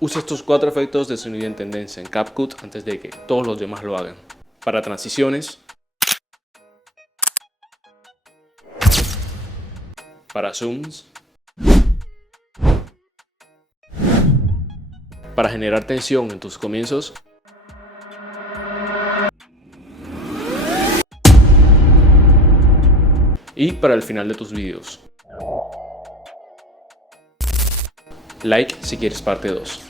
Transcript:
Usa estos 4 efectos de sonido en tendencia en CapCut antes de que todos los demás lo hagan. Para transiciones, para zooms, para generar tensión en tus comienzos y para el final de tus videos. Like si quieres parte 2.